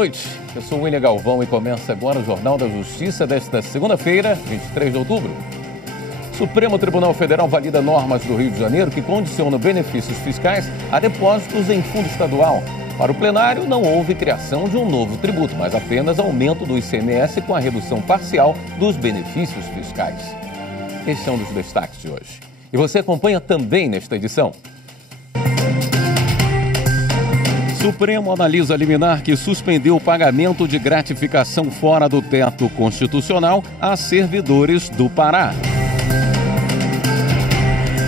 noite. Eu sou o William Galvão e começa agora o Jornal da Justiça desta segunda-feira, 23 de outubro. Supremo Tribunal Federal valida normas do Rio de Janeiro que condicionam benefícios fiscais a depósitos em fundo estadual. Para o plenário, não houve criação de um novo tributo, mas apenas aumento do ICMS com a redução parcial dos benefícios fiscais. Este é um dos destaques de hoje. E você acompanha também nesta edição. Supremo analisa liminar que suspendeu o pagamento de gratificação fora do teto constitucional a servidores do Pará.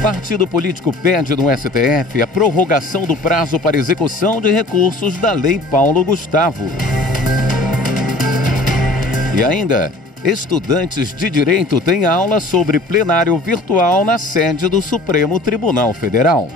Partido político pede no STF a prorrogação do prazo para execução de recursos da Lei Paulo Gustavo. E ainda, estudantes de direito têm aula sobre plenário virtual na sede do Supremo Tribunal Federal.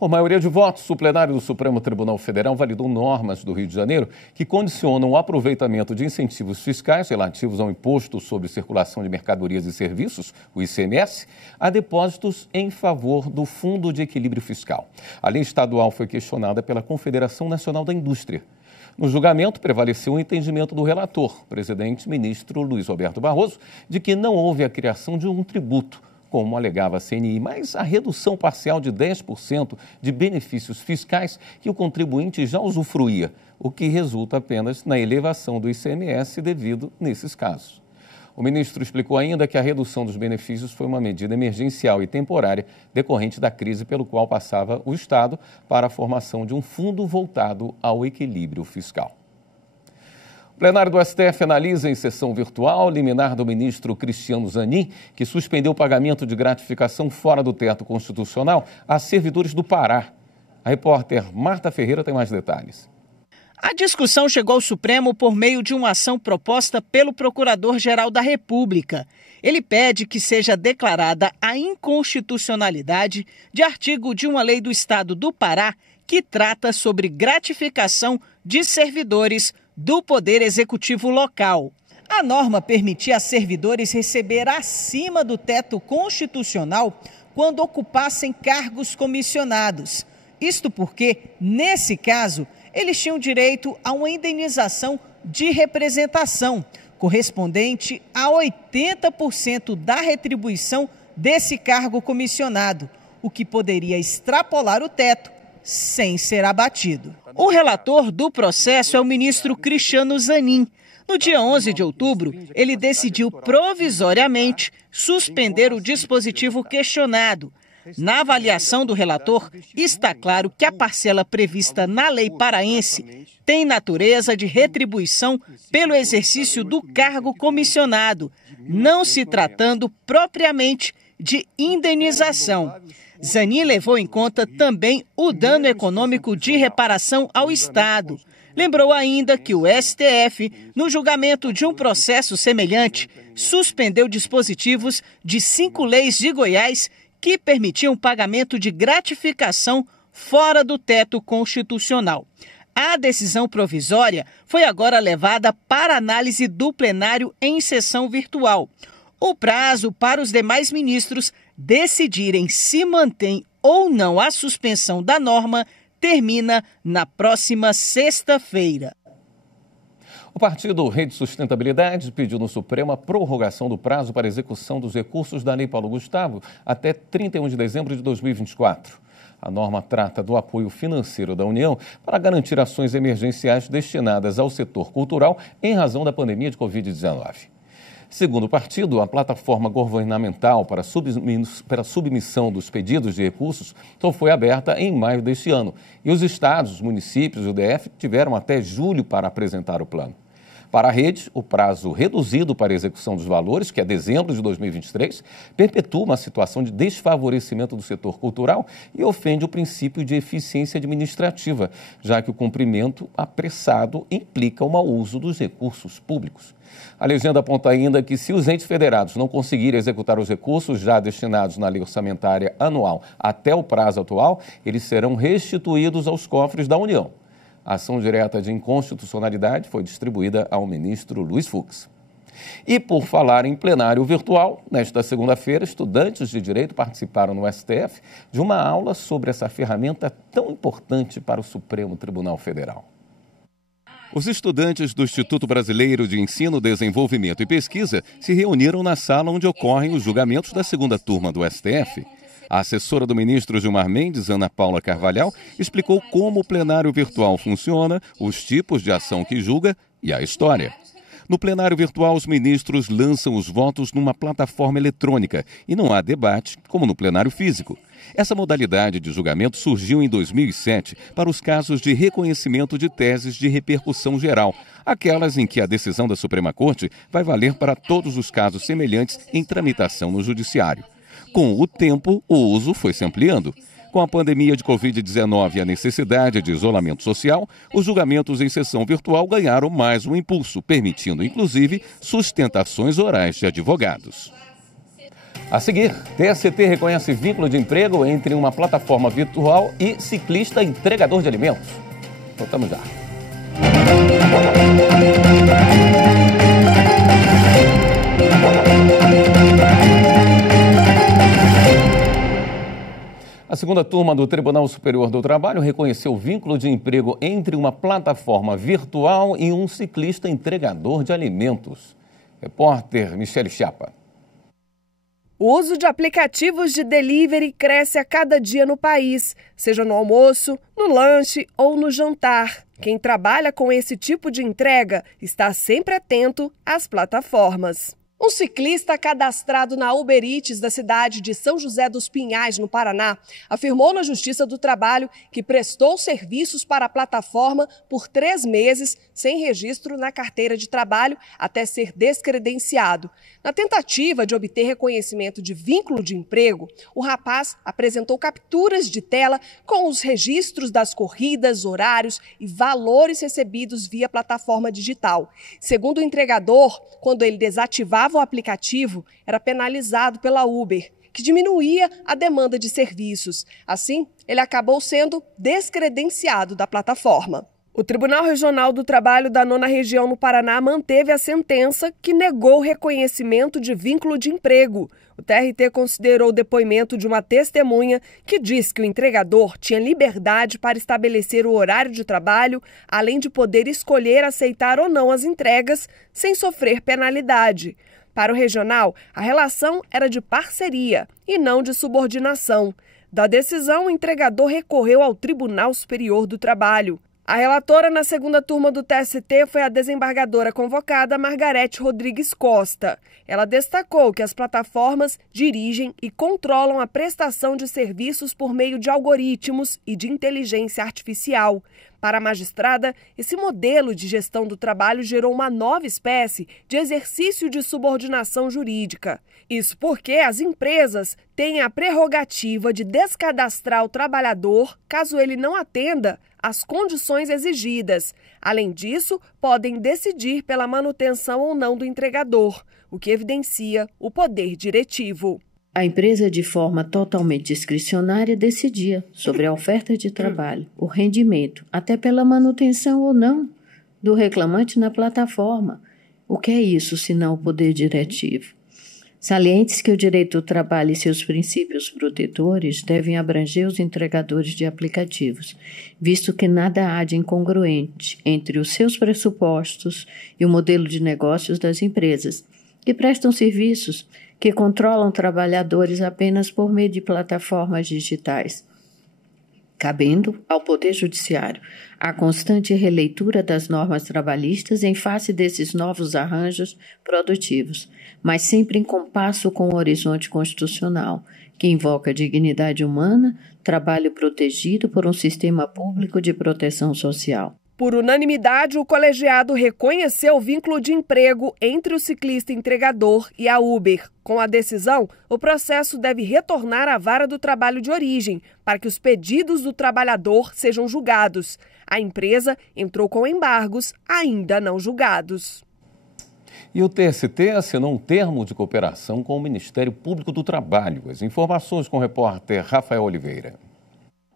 Por maioria de votos, o plenário do Supremo Tribunal Federal validou normas do Rio de Janeiro que condicionam o aproveitamento de incentivos fiscais relativos ao Imposto sobre Circulação de Mercadorias e Serviços, o ICMS, a depósitos em favor do Fundo de Equilíbrio Fiscal. A lei estadual foi questionada pela Confederação Nacional da Indústria. No julgamento, prevaleceu o entendimento do relator, presidente ministro Luiz Roberto Barroso, de que não houve a criação de um tributo, como alegava a CNI, mas a redução parcial de 10% de benefícios fiscais que o contribuinte já usufruía, o que resulta apenas na elevação do ICMS devido nesses casos. O ministro explicou ainda que a redução dos benefícios foi uma medida emergencial e temporária decorrente da crise pelo qual passava o Estado para a formação de um fundo voltado ao equilíbrio fiscal. O plenário do STF analisa em sessão virtual liminar do ministro Cristiano Zanin, que suspendeu o pagamento de gratificação fora do teto constitucional a servidores do Pará. A repórter Marta Ferreira tem mais detalhes. A discussão chegou ao Supremo por meio de uma ação proposta pelo Procurador-Geral da República. Ele pede que seja declarada a inconstitucionalidade de artigo de uma lei do Estado do Pará que trata sobre gratificação de servidores do Poder Executivo local. A norma permitia a servidores receber acima do teto constitucional quando ocupassem cargos comissionados. Isto porque, nesse caso, eles tinham direito a uma indenização de representação, correspondente a 80% da retribuição desse cargo comissionado, o que poderia extrapolar o teto sem ser abatido. O relator do processo é o ministro Cristiano Zanin. No dia 11 de outubro, ele decidiu provisoriamente suspender o dispositivo questionado. Na avaliação do relator, está claro que a parcela prevista na lei paraense tem natureza de retribuição pelo exercício do cargo comissionado, não se tratando propriamente de indenização. Zanin levou em conta também o dano econômico de reparação ao Estado. Lembrou ainda que o STF, no julgamento de um processo semelhante, suspendeu dispositivos de 5 leis de Goiás que permitiam pagamento de gratificação fora do teto constitucional. A decisão provisória foi agora levada para análise do plenário em sessão virtual. O prazo para os demais ministros decidirem se mantém ou não a suspensão da norma termina na próxima sexta-feira. O partido Rede Sustentabilidade pediu no Supremo a prorrogação do prazo para execução dos recursos da Lei Paulo Gustavo até 31 de dezembro de 2024. A norma trata do apoio financeiro da União para garantir ações emergenciais destinadas ao setor cultural em razão da pandemia de Covid-19. Segundo o partido, a plataforma governamental para a submissão dos pedidos de recursos só foi aberta em maio deste ano e os estados, os municípios e o DF tiveram até julho para apresentar o plano. Para a rede, o prazo reduzido para a execução dos valores, que é dezembro de 2023, perpetua uma situação de desfavorecimento do setor cultural e ofende o princípio de eficiência administrativa, já que o cumprimento apressado implica o mau uso dos recursos públicos. A legenda aponta ainda que, se os entes federados não conseguirem executar os recursos já destinados na lei orçamentária anual até o prazo atual, eles serão restituídos aos cofres da União. A ação direta de inconstitucionalidade foi distribuída ao ministro Luiz Fux. E por falar em plenário virtual, nesta segunda-feira, estudantes de direito participaram no STF de uma aula sobre essa ferramenta tão importante para o Supremo Tribunal Federal. Os estudantes do Instituto Brasileiro de Ensino, Desenvolvimento e Pesquisa se reuniram na sala onde ocorrem os julgamentos da segunda turma do STF. A assessora do ministro Gilmar Mendes, Ana Paula Carvalhal, explicou como o plenário virtual funciona, os tipos de ação que julga e a história. No plenário virtual, os ministros lançam os votos numa plataforma eletrônica e não há debate, como no plenário físico. Essa modalidade de julgamento surgiu em 2007 para os casos de reconhecimento de teses de repercussão geral, aquelas em que a decisão da Suprema Corte vai valer para todos os casos semelhantes em tramitação no Judiciário. Com o tempo, o uso foi se ampliando. Com a pandemia de Covid-19 e a necessidade de isolamento social, os julgamentos em sessão virtual ganharam mais um impulso, permitindo, inclusive, sustentações orais de advogados. A seguir, TST reconhece vínculo de emprego entre uma plataforma virtual e ciclista entregador de alimentos. Voltamos já. A segunda turma do Tribunal Superior do Trabalho reconheceu o vínculo de emprego entre uma plataforma virtual e um ciclista entregador de alimentos. Repórter Michele Chiapa. O uso de aplicativos de delivery cresce a cada dia no país, seja no almoço, no lanche ou no jantar. Quem trabalha com esse tipo de entrega está sempre atento às plataformas. Um ciclista cadastrado na Uber Eats da cidade de São José dos Pinhais, no Paraná, afirmou na Justiça do Trabalho que prestou serviços para a plataforma por 3 meses sem registro na carteira de trabalho até ser descredenciado. Na tentativa de obter reconhecimento de vínculo de emprego, o rapaz apresentou capturas de tela com os registros das corridas, horários e valores recebidos via plataforma digital. Segundo o entregador, quando ele desativava o aplicativo, era penalizado pela Uber, que diminuía a demanda de serviços. Assim, ele acabou sendo descredenciado da plataforma. O Tribunal Regional do Trabalho da 9ª Região no Paraná manteve a sentença que negou o reconhecimento de vínculo de emprego. O TRT considerou o depoimento de uma testemunha que diz que o entregador tinha liberdade para estabelecer o horário de trabalho, além de poder escolher aceitar ou não as entregas, sem sofrer penalidade. Para o regional, a relação era de parceria e não de subordinação. Da decisão, o entregador recorreu ao Tribunal Superior do Trabalho. A relatora na segunda turma do TST foi a desembargadora convocada Margarete Rodrigues Costa. Ela destacou que as plataformas dirigem e controlam a prestação de serviços por meio de algoritmos e de inteligência artificial. Para a magistrada, esse modelo de gestão do trabalho gerou uma nova espécie de exercício de subordinação jurídica. Isso porque as empresas têm a prerrogativa de descadastrar o trabalhador caso ele não atenda às condições exigidas. Além disso, podem decidir pela manutenção ou não do entregador, o que evidencia o poder diretivo. A empresa, de forma totalmente discricionária, decidia sobre a oferta de trabalho, o rendimento, até pela manutenção ou não do reclamante na plataforma. O que é isso, senão o poder diretivo? Salientes que o direito do trabalho e seus princípios protetores devem abranger os entregadores de aplicativos, visto que nada há de incongruente entre os seus pressupostos e o modelo de negócios das empresas, que prestam serviços que controlam trabalhadores apenas por meio de plataformas digitais, cabendo ao Poder Judiciário a constante releitura das normas trabalhistas em face desses novos arranjos produtivos, mas sempre em compasso com o horizonte constitucional, que invoca dignidade humana, trabalho protegido por um sistema público de proteção social. Por unanimidade, o colegiado reconheceu o vínculo de emprego entre o ciclista entregador e a Uber. Com a decisão, o processo deve retornar à vara do trabalho de origem, para que os pedidos do trabalhador sejam julgados. A empresa entrou com embargos ainda não julgados. E o TST assinou um termo de cooperação com o Ministério Público do Trabalho. As informações com o repórter Rafael Oliveira.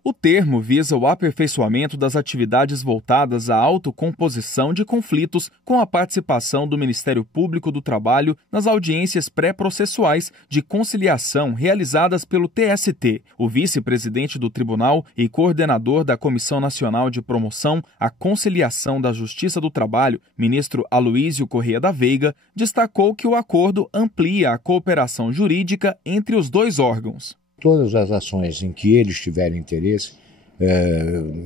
O termo visa o aperfeiçoamento das atividades voltadas à autocomposição de conflitos com a participação do Ministério Público do Trabalho nas audiências pré-processuais de conciliação realizadas pelo TST. O vice-presidente do tribunal e coordenador da Comissão Nacional de Promoção à Conciliação da Justiça do Trabalho, ministro Aloísio Corrêa da Veiga, destacou que o acordo amplia a cooperação jurídica entre os dois órgãos. Todas as ações em que eles tiverem interesse,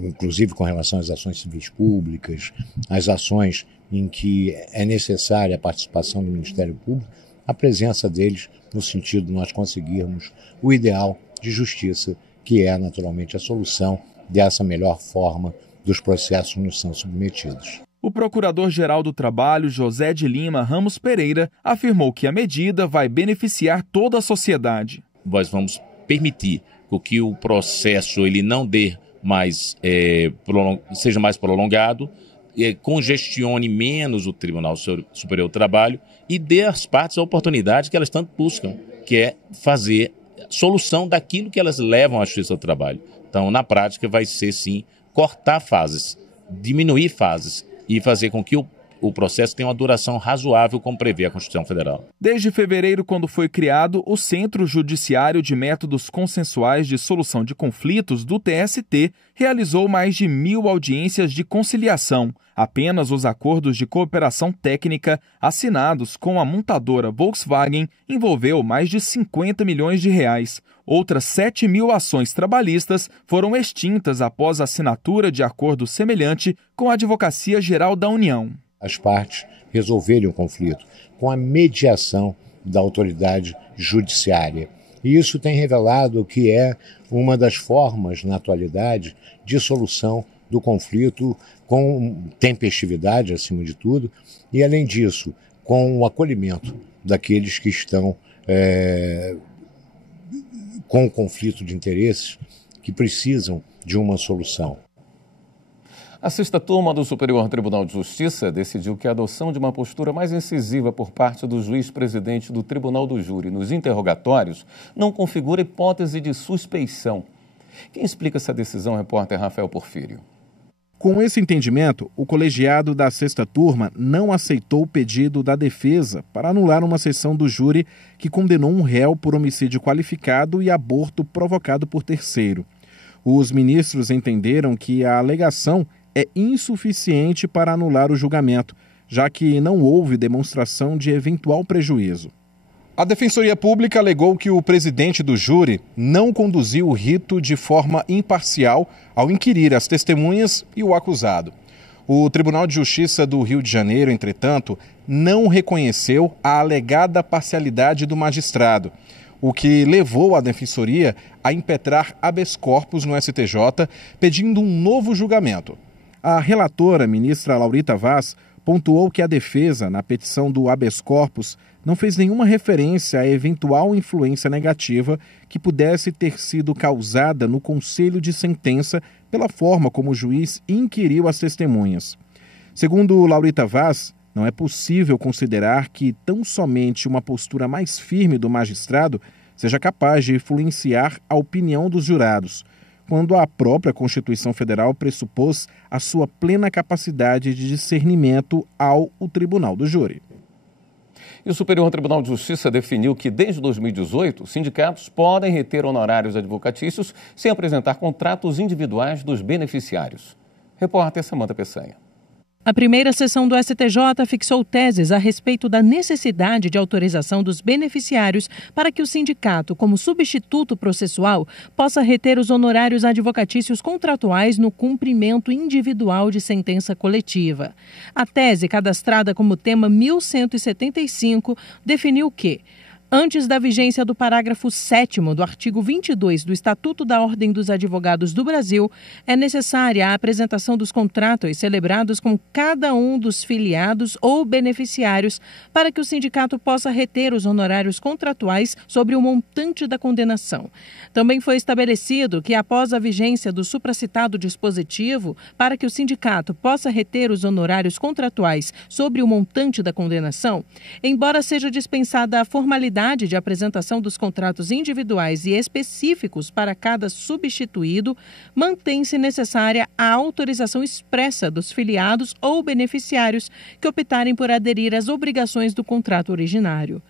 inclusive com relação às ações civis públicas, as ações em que é necessária a participação do Ministério Público, a presença deles no sentido de nós conseguirmos o ideal de justiça, que é naturalmente a solução dessa melhor forma dos processos que nos são submetidos. O Procurador-Geral do Trabalho, José de Lima Ramos Pereira, afirmou que a medida vai beneficiar toda a sociedade. Nós vamos permitir que o processo ele não dê mais, seja mais prolongado, congestione menos o Tribunal Superior do Trabalho e dê às partes a oportunidade que elas tanto buscam, que é fazer solução daquilo que elas levam à Justiça do Trabalho. Então, na prática, vai ser, sim, cortar fases, diminuir fases e fazer com que o processo tenha uma duração razoável, como prevê a Constituição Federal. Desde fevereiro, quando foi criado o Centro Judiciário de Métodos Consensuais de Solução de Conflitos do TST, realizou mais de 1.000 audiências de conciliação. Apenas os acordos de cooperação técnica assinados com a montadora Volkswagen envolveu mais de 50 milhões de reais. Outras 7.000 ações trabalhistas foram extintas após a assinatura de acordo semelhante com a Advocacia Geral da União. As partes resolverem o conflito com a mediação da autoridade judiciária. E isso tem revelado que é uma das formas, na atualidade, de solução do conflito com tempestividade, acima de tudo, e, além disso, com o acolhimento daqueles que estão com conflito de interesses, que precisam de uma solução. A sexta turma do Superior Tribunal de Justiça decidiu que a adoção de uma postura mais incisiva por parte do juiz-presidente do Tribunal do Júri nos interrogatórios não configura hipótese de suspeição. Quem explica essa decisão é o repórter Rafael Porfírio. Com esse entendimento, o colegiado da sexta turma não aceitou o pedido da defesa para anular uma sessão do júri que condenou um réu por homicídio qualificado e aborto provocado por terceiro. Os ministros entenderam que a alegação é insuficiente para anular o julgamento, já que não houve demonstração de eventual prejuízo. A Defensoria Pública alegou que o presidente do júri não conduziu o rito de forma imparcial ao inquirir as testemunhas e o acusado. O Tribunal de Justiça do Rio de Janeiro, entretanto, não reconheceu a alegada parcialidade do magistrado, o que levou a Defensoria a impetrar habeas corpus no STJ, pedindo um novo julgamento. A relatora, ministra Laurita Vaz, pontuou que a defesa, na petição do habeas corpus, não fez nenhuma referência a eventual influência negativa que pudesse ter sido causada no conselho de sentença pela forma como o juiz inquiriu as testemunhas. Segundo Laurita Vaz, não é possível considerar que tão somente uma postura mais firme do magistrado seja capaz de influenciar a opinião dos jurados, quando a própria Constituição Federal pressupôs a sua plena capacidade de discernimento ao Tribunal do Júri. E o Superior Tribunal de Justiça definiu que, desde 2018, sindicatos podem reter honorários advocatícios sem apresentar contratos individuais dos beneficiários. Repórter Samanta Peçanha. A primeira sessão do STJ fixou teses a respeito da necessidade de autorização dos beneficiários para que o sindicato, como substituto processual, possa reter os honorários advocatícios contratuais no cumprimento individual de sentença coletiva. A tese, cadastrada como tema 1175, definiu que, antes da vigência do parágrafo 7º do artigo 22 do Estatuto da Ordem dos Advogados do Brasil, é necessária a apresentação dos contratos celebrados com cada um dos filiados ou beneficiários para que o sindicato possa reter os honorários contratuais sobre o montante da condenação. Também foi estabelecido que, após a vigência do supracitado dispositivo, para que o sindicato possa reter os honorários contratuais sobre o montante da condenação, embora seja dispensada a formalidade necessidade de apresentação dos contratos individuais e específicos para cada substituído, mantém-se necessária a autorização expressa dos filiados ou beneficiários que optarem por aderir às obrigações do contrato originário.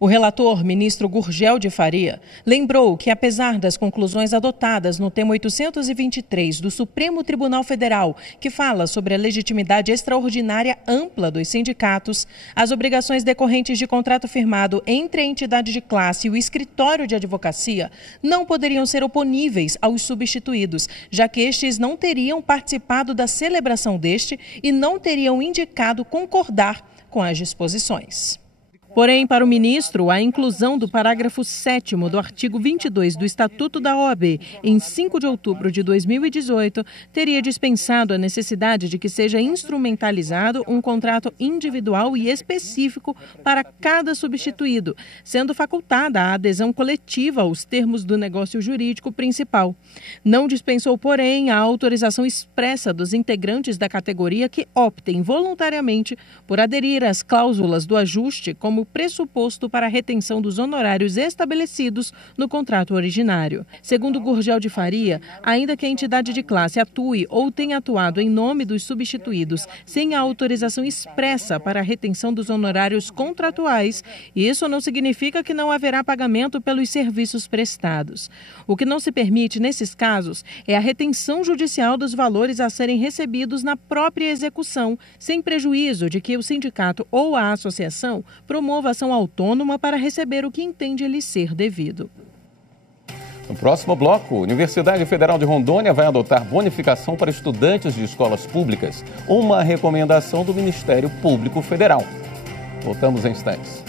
O relator, ministro Gurgel de Faria, lembrou que, apesar das conclusões adotadas no tema 823 do Supremo Tribunal Federal, que fala sobre a legitimidade extraordinária ampla dos sindicatos, as obrigações decorrentes de contrato firmado entre a entidade de classe e o escritório de advocacia não poderiam ser oponíveis aos substituídos, já que estes não teriam participado da celebração deste e não teriam indicado concordar com as disposições. Porém, para o ministro, a inclusão do parágrafo 7º do artigo 22 do Estatuto da OAB em 5 de outubro de 2018 teria dispensado a necessidade de que seja instrumentalizado um contrato individual e específico para cada substituído, sendo facultada a adesão coletiva aos termos do negócio jurídico principal. Não dispensou, porém, a autorização expressa dos integrantes da categoria que optem voluntariamente por aderir às cláusulas do ajuste como pressuposto para a retenção dos honorários estabelecidos no contrato originário. Segundo Gurgel de Faria, ainda que a entidade de classe atue ou tenha atuado em nome dos substituídos sem a autorização expressa para a retenção dos honorários contratuais, isso não significa que não haverá pagamento pelos serviços prestados. O que não se permite nesses casos é a retenção judicial dos valores a serem recebidos na própria execução, sem prejuízo de que o sindicato ou a associação promova ação autônoma para receber o que entende lhe ser devido. No próximo bloco, a Universidade Federal de Rondônia vai adotar bonificação para estudantes de escolas públicas, uma recomendação do Ministério Público Federal. Voltamos em instantes.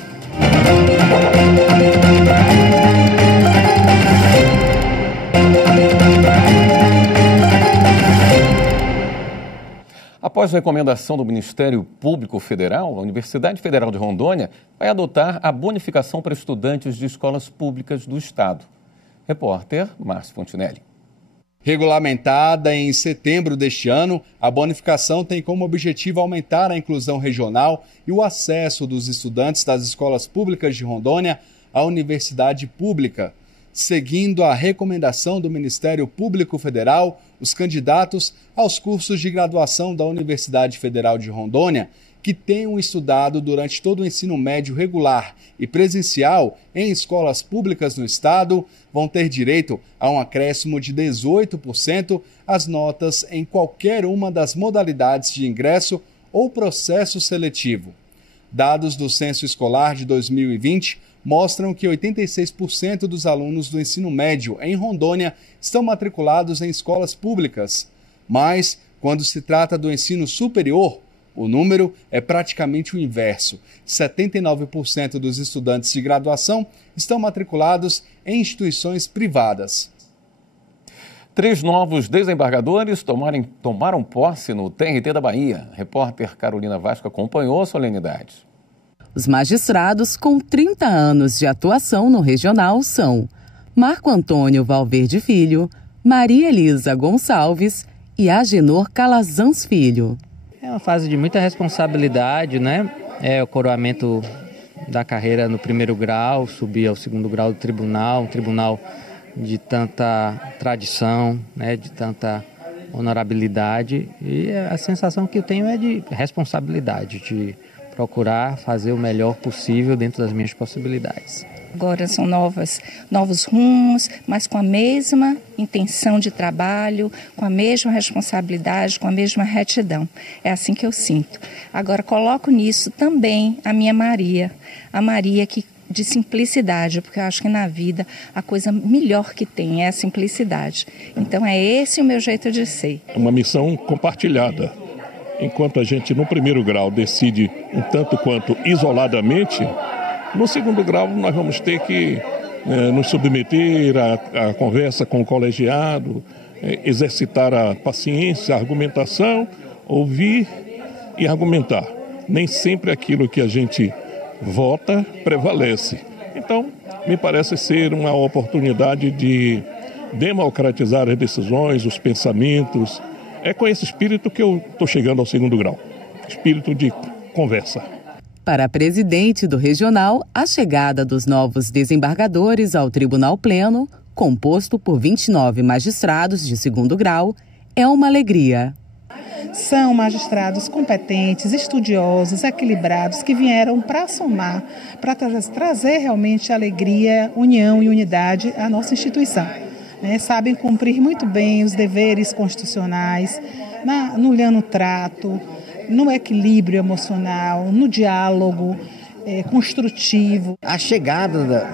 Após recomendação do Ministério Público Federal, a Universidade Federal de Rondônia vai adotar a bonificação para estudantes de escolas públicas do Estado. Repórter Márcio Fontinelli. Regulamentada em setembro deste ano, a bonificação tem como objetivo aumentar a inclusão regional e o acesso dos estudantes das escolas públicas de Rondônia à universidade pública. Seguindo a recomendação do Ministério Público Federal, os candidatos aos cursos de graduação da Universidade Federal de Rondônia, que tenham estudado durante todo o ensino médio regular e presencial em escolas públicas no Estado, vão ter direito a um acréscimo de 18% às notas em qualquer uma das modalidades de ingresso ou processo seletivo. Dados do Censo Escolar de 2020 mostram que 86% dos alunos do ensino médio em Rondônia estão matriculados em escolas públicas. Mas, quando se trata do ensino superior, o número é praticamente o inverso. 79% dos estudantes de graduação estão matriculados em instituições privadas. 3 novos desembargadores tomaram posse no TRT da Bahia. A repórter Carolina Vasco acompanhou a solenidade. Os magistrados com 30 anos de atuação no regional são Marco Antônio Valverde Filho, Maria Elisa Gonçalves e Agenor Calazans Filho. É uma fase de muita responsabilidade, né? É o coroamento da carreira no primeiro grau, subir ao segundo grau do tribunal, um tribunal de tanta tradição, né? De tanta honorabilidade, e a sensação que eu tenho é de responsabilidade, de procurar fazer o melhor possível dentro das minhas possibilidades. Agora são novos rumos, mas com a mesma intenção de trabalho, com a mesma responsabilidade, com a mesma retidão. É assim que eu sinto. Agora coloco nisso também a minha Maria, a Maria de simplicidade, porque eu acho que na vida a coisa melhor que tem é a simplicidade. Então é esse o meu jeito de ser. Uma missão compartilhada. Enquanto a gente no primeiro grau decide um tanto quanto isoladamente, no segundo grau nós vamos ter que nos submeter à conversa com o colegiado, exercitar a paciência, a argumentação, ouvir e argumentar. Nem sempre aquilo que a gente vota prevalece. Então, me parece ser uma oportunidade de democratizar as decisões, os pensamentos. É com esse espírito que eu estou chegando ao segundo grau, espírito de conversa. Para a presidente do regional, a chegada dos novos desembargadores ao Tribunal Pleno, composto por 29 magistrados de segundo grau, é uma alegria. São magistrados competentes, estudiosos, equilibrados, que vieram para somar, para trazer realmente alegria, união e unidade à nossa instituição. Sabem cumprir muito bem os deveres constitucionais, no trato, no equilíbrio emocional, no diálogo construtivo. A chegada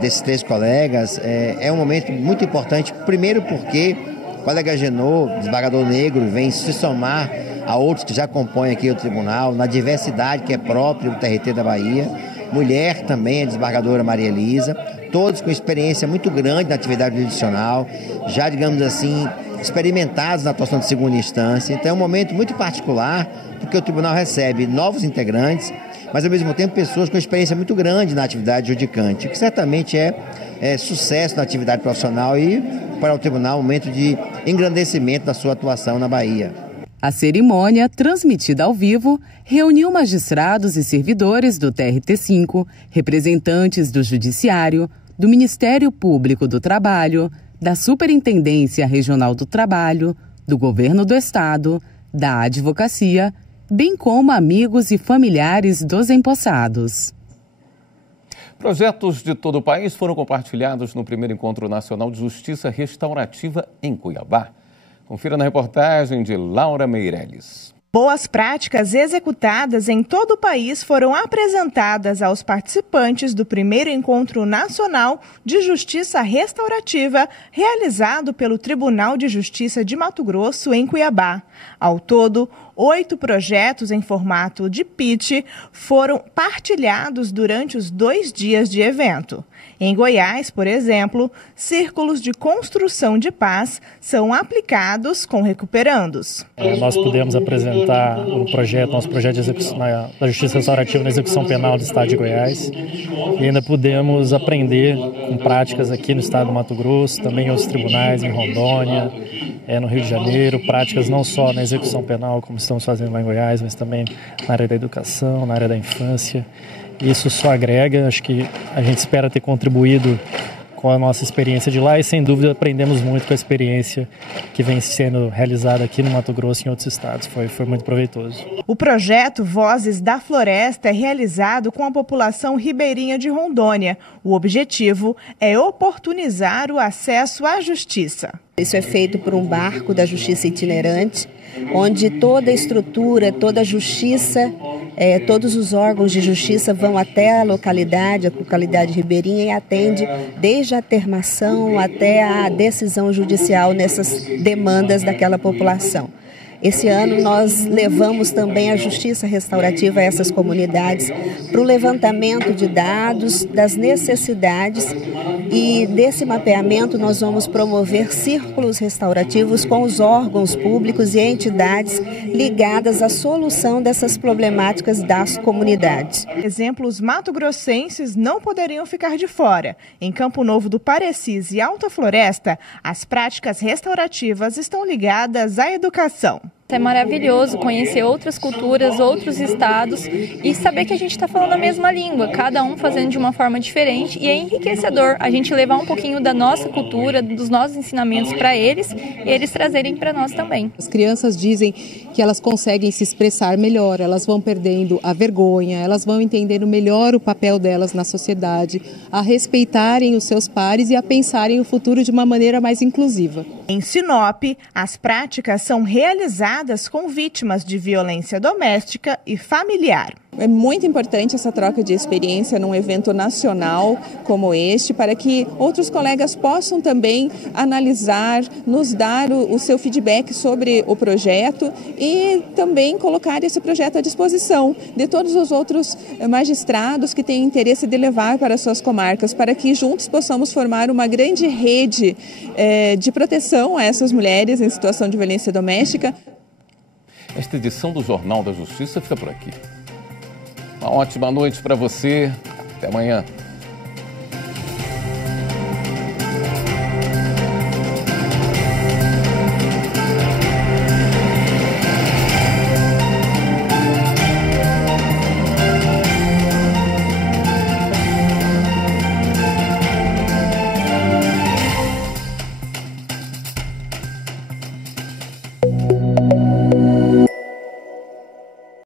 desses 3 colegas é um momento muito importante, primeiro porque o colega Agenor, desembargador negro, vem se somar a outros que já compõem aqui o tribunal, na diversidade que é própria do TRT da Bahia. Mulher também, a desembargadora Maria Elisa, todos com experiência muito grande na atividade jurisdicional, já, digamos assim, experimentados na atuação de segunda instância. Então é um momento muito particular, porque o tribunal recebe novos integrantes, mas ao mesmo tempo pessoas com experiência muito grande na atividade judicante, que certamente é sucesso na atividade profissional e para o tribunal um momento de engrandecimento da sua atuação na Bahia. A cerimônia, transmitida ao vivo, reuniu magistrados e servidores do TRT5, representantes do Judiciário, do Ministério Público do Trabalho, da Superintendência Regional do Trabalho, do Governo do Estado, da Advocacia, bem como amigos e familiares dos empossados. Projetos de todo o país foram compartilhados no primeiro Encontro Nacional de Justiça Restaurativa em Cuiabá. Confira na reportagem de Laura Meirelles. Boas práticas executadas em todo o país foram apresentadas aos participantes do primeiro Encontro Nacional de Justiça Restaurativa, realizado pelo Tribunal de Justiça de Mato Grosso, em Cuiabá. Ao todo, 8 projetos em formato de pitch foram partilhados durante os 2 dias de evento. Em Goiás, por exemplo, círculos de construção de paz são aplicados com recuperandos. Nós pudemos apresentar nosso projeto de execução, da Justiça Restaurativa na execução penal do Estado de Goiás, e ainda pudemos aprender com práticas aqui no Estado do Mato Grosso, também em outros tribunais, em Rondônia, no Rio de Janeiro, práticas não só na execução penal, como estamos fazendo lá em Goiás, mas também na área da educação, na área da infância. Isso só agrega, acho que a gente espera ter contribuído com a nossa experiência de lá e, sem dúvida, aprendemos muito com a experiência que vem sendo realizada aqui no Mato Grosso e em outros estados. Foi muito proveitoso. O projeto Vozes da Floresta é realizado com a população ribeirinha de Rondônia. O objetivo é oportunizar o acesso à justiça. Isso é feito por um barco da Justiça Itinerante, onde toda a estrutura, toda a justiça, todos os órgãos de justiça vão até a localidade ribeirinha, e atende desde a termação até a decisão judicial nessas demandas daquela população. Esse ano nós levamos também a justiça restaurativa a essas comunidades para o levantamento de dados, das necessidades, e desse mapeamento nós vamos promover círculos restaurativos com os órgãos públicos e entidades ligadas à solução dessas problemáticas das comunidades. Exemplos mato-grossenses não poderiam ficar de fora. Em Campo Novo do Parecis e Alta Floresta, as práticas restaurativas estão ligadas à educação. É maravilhoso conhecer outras culturas, outros estados e saber que a gente está falando a mesma língua, cada um fazendo de uma forma diferente, e é enriquecedor a gente levar um pouquinho da nossa cultura, dos nossos ensinamentos para eles e eles trazerem para nós também. As crianças dizem que elas conseguem se expressar melhor, elas vão perdendo a vergonha, elas vão entendendo melhor o papel delas na sociedade, a respeitarem os seus pares e a pensarem o futuro de uma maneira mais inclusiva. Em Sinop, as práticas são realizadas com vítimas de violência doméstica e familiar. É muito importante essa troca de experiência num evento nacional como este, para que outros colegas possam também analisar, nos dar o seu feedback sobre o projeto e também colocar esse projeto à disposição de todos os outros magistrados que têm interesse de levar para suas comarcas, para que juntos possamos formar uma grande rede de proteção a essas mulheres em situação de violência doméstica. Esta edição do Jornal da Justiça fica por aqui. Uma ótima noite para você. Até amanhã.